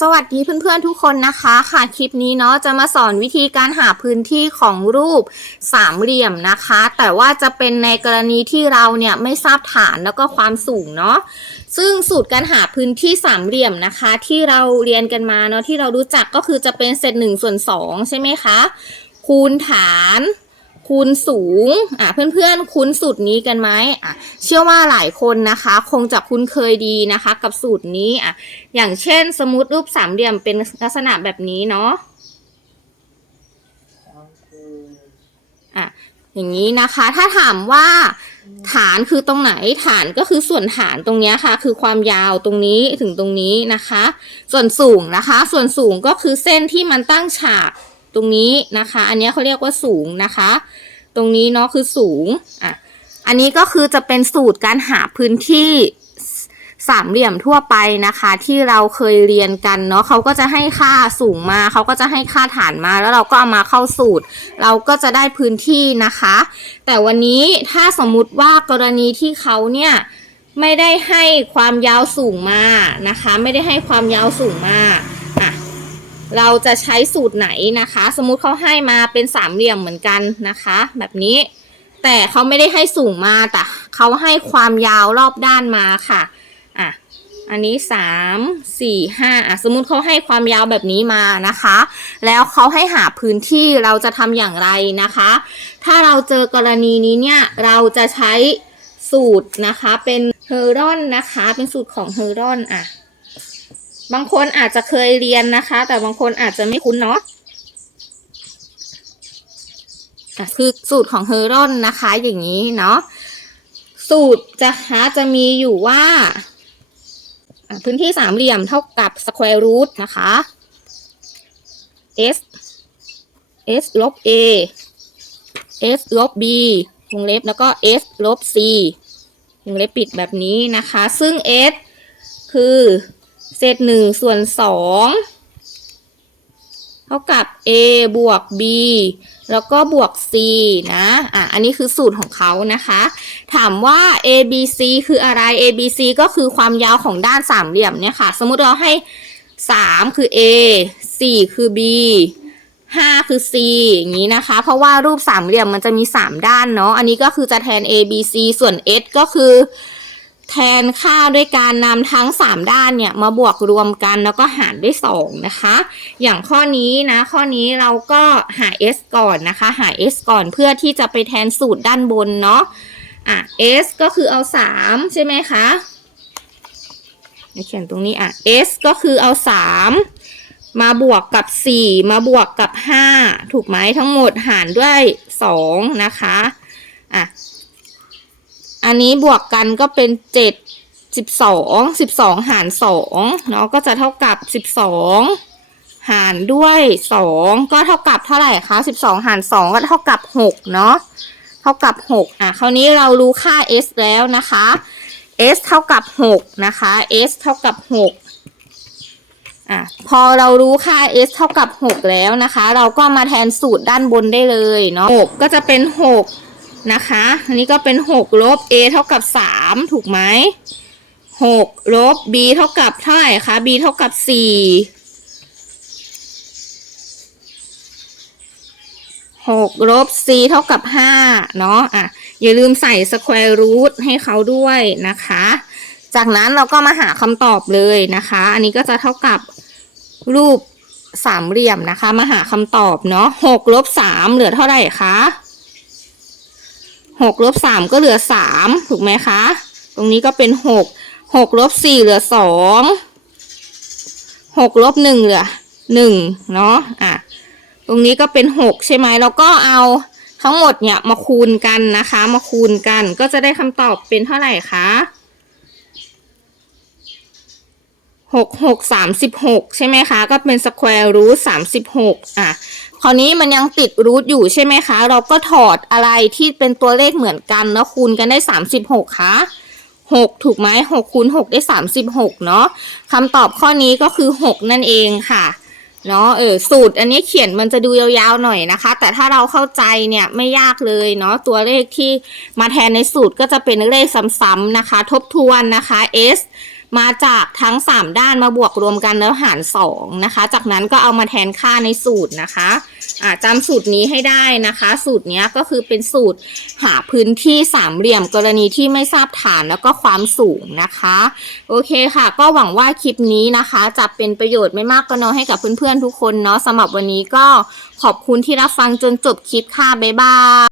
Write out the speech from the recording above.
สวัสดีเพื่อนๆทุกคนนะคะค่ะคลิปนี้เนาะจะมาสอนวิธีการหาพื้นที่ของรูปสามเหลี่ยมนะคะ แต่ว่าจะเป็นในกรณีที่เราเนี่ยไม่ทราบฐานแล้วก็ความสูงเนาะซึ่งสูตรการหาพื้นที่สามเหลี่ยมนะคะ ที่เราเรียนกันมาเนาะที่เรารู้จักก็คือจะเป็นเศษหนึ่งส่วนสองใช่ไหมคะคูณฐาน คูณสูง อะเพื่อนๆ คุ้นสูตรนี้กันไหมอะเชื่อว่าหลายคนนะคะ คงจะคุ้นเคยดีนะคะ กับสูตรนี้อะอย่างเช่น สมมติรูปสามเหลี่ยมเป็นลักษณะแบบนี้เนาะอะอย่างนี้นะคะ ถ้าถามว่าฐานคือตรงไหนฐานก็คือส่วนฐานตรงเนี้ยค่ะ คือความยาวตรงนี้ถึงตรงนี้นะคะ ส่วนสูงนะคะ ส่วนสูงก็คือเส้นที่มันตั้งฉาก ตรงนี้นะคะ อันนี้เขาเรียกว่าสูงนะคะ ตรงนี้เนาะคือสูงอะอันนี้ก็คือจะเป็นสูตรการหาพื้นที่สามเหลี่ยมทั่วไปนะคะ ที่เราเคยเรียนกันเนาะเขาก็จะให้ค่าสูงมาเขาก็จะให้ค่าฐานมาแล้วเราก็เอามาเข้าสูตร เราก็จะได้พื้นที่นะคะ แต่วันนี้ถ้าสมมุติว่ากรณีที่เขาเนี่ยไม่ได้ให้ความยาวสูงมานะคะ ไม่ได้ให้ความยาวสูงมา เราจะใช้สูตรไหนนะคะ สมมุติเขาให้มาเป็นสามเหลี่ยมเหมือนกันนะคะ แบบนี้ แต่เขาไม่ได้ให้สูงมาแต่เขาให้ความยาวรอบด้านมาค่ะอะอันนี้สามสี่ห้าอะสมมุติเขาให้ความยาวแบบนี้มานะคะ แล้วเขาให้หาพื้นที่เราจะทำอย่างไรนะคะ ถ้าเราเจอกรณีนี้เนี่ยเราจะใช้สูตรนะคะเป็นเฮอรอนนะคะ เป็นสูตรของเฮอรอนอะ บางคนอาจจะเคยเรียนนะคะ แต่บางคนอาจจะไม่คุ้นเนาะคือสูตรของเฮอรอนนะคะ อย่างนี้เนาะสูตรจะหาจะมีอยู่ว่า พื้นที่สามเหลี่ยมเท่ากับ square root นะคะ s s ลบ a s ลบ b วงเล็บแล้วก็ s ลบ c วงเล็บปิดแบบนี้นะคะ ซึ่ง s คือ เศษหนึ่งส่วนสองเท่ากับ a บวก b แล้วก็บวก c นะ อะ อันนี้คือสูตรของเขานะคะ ถามว่า a b c คืออะไร a b c ก็คือความยาวของด้านสามเหลี่ยมเนี่ยค่ะ สมมุติเราให้ 3 คือ a 4 คือ b 5 คือ c อย่างนี้นะคะ เพราะว่ารูปสามเหลี่ยมมันจะมี 3 ด้านเนาะ อันนี้ก็คือจะแทน a b c ส่วน s ก็คือ แทนค่าด้วยการนำทั้ง 3 ด้านเนี่ยมาบวกรวมกันแล้วก็หารด้วย 2 นะคะ อย่างข้อนี้นะข้อนี้เราก็หา s ก่อนนะคะ หา s ก่อนเพื่อที่จะไปแทนสูตรด้านบนเนาะอะ s ก็คือเอา 3 ใช่ไหมคะเขียนตรงนี้อะ s ก็คือเอา 3 มาบวกกับ 4 มาบวกกับ 5 ถูกไหมทั้งหมดหารด้วย 2 นะคะอะ อันนี้บวกกันก็เป็นเจ็ดสิบสองสิบสองหารสองเนาะก็จะเท่ากับสิบสองหารด้วยสองก็เท่ากับเท่าไหร่คะสิบสองหารสองก็เท่ากับหกเนาะเท่ากับหกอะคราวนี้เรารู้ค่า s แล้วนะคะ s เท่ากับหกนะคะ s เท่ากับหกอะพอเรารู้ค่า s เท่ากับหกแล้วนะคะ เราก็มาแทนสูตรด้านบนได้เลยเนาะหกก็จะเป็นหก นะคะ อันนี้ก็เป็น6ลบ a เท่ากับ3ถูกไหม6ลบ b เท่ากับเท่าไหร่คะ b เท่ากับ4 6ลบ c เท่ากับ5เนาะอะอย่าลืมใส่ square root ให้เขาด้วยนะคะ จากนั้นเราก็มาหาคำตอบเลยนะคะ อันนี้ก็จะเท่ากับรูปสามเหลี่ยมนะคะ มาหาคำตอบเนาะ6ลบ3เหลือเท่าไหร่คะ หกลบสามก็เหลือสามถูกไหมคะ ตรงนี้ก็เป็นหกหกลบสี่เหลือสองหกลบหนึ่งเหลือหนึ่งเนาะอะตรงนี้ก็เป็นหกใช่ไหมเราก็เอาทั้งหมดเนี่ยมาคูณกันนะคะ มาคูณกันก็จะได้คำตอบเป็นเท่าไหร่คะหกหกสามสิบหกใช่ไหมคะ ก็เป็นสแควร์รูทสามสิบหกอะ ราวนี้มันยังติดรูทอยู่ใช่ไหมคะ เราก็ถอดอะไรที่เป็นตัวเลขเหมือนกันแล้วคูณกันได้สามสิบหกคะหกถูกไหมหกคูณหกได้สามสิบหกเนาะคำตอบข้อนี้ก็คือหกนั่นเองค่ะเนาะเออสูตรอันนี้เขียนมันจะดูยาวๆหน่อยนะคะ แต่ถ้าเราเข้าใจเนี่ยไม่ยากเลยเนาะตัวเลขที่มาแทนในสูตรก็จะเป็นเลขซ้ำๆนะคะ ทบทวนนะคะ s มาจากทั้ง 3 ด้านมาบวกรวมกันแล้วหาร2นะคะ จากนั้นก็เอามาแทนค่าในสูตรนะคะอ่าจำสูตรนี้ให้ได้นะคะ สูตรนี้ก็คือเป็นสูตรหาพื้นที่สามเหลี่ยมกรณีที่ไม่ทราบฐานแล้วก็ความสูงนะคะ โอเคค่ะ ก็หวังว่าคลิปนี้นะคะ จะเป็นประโยชน์ไม่มากก็น้อยให้กับเพื่อนๆทุกคนเนาะสำหรับวันนี้ก็ขอบคุณที่รับฟังจนจบคลิปค่ะบ๊ายบาย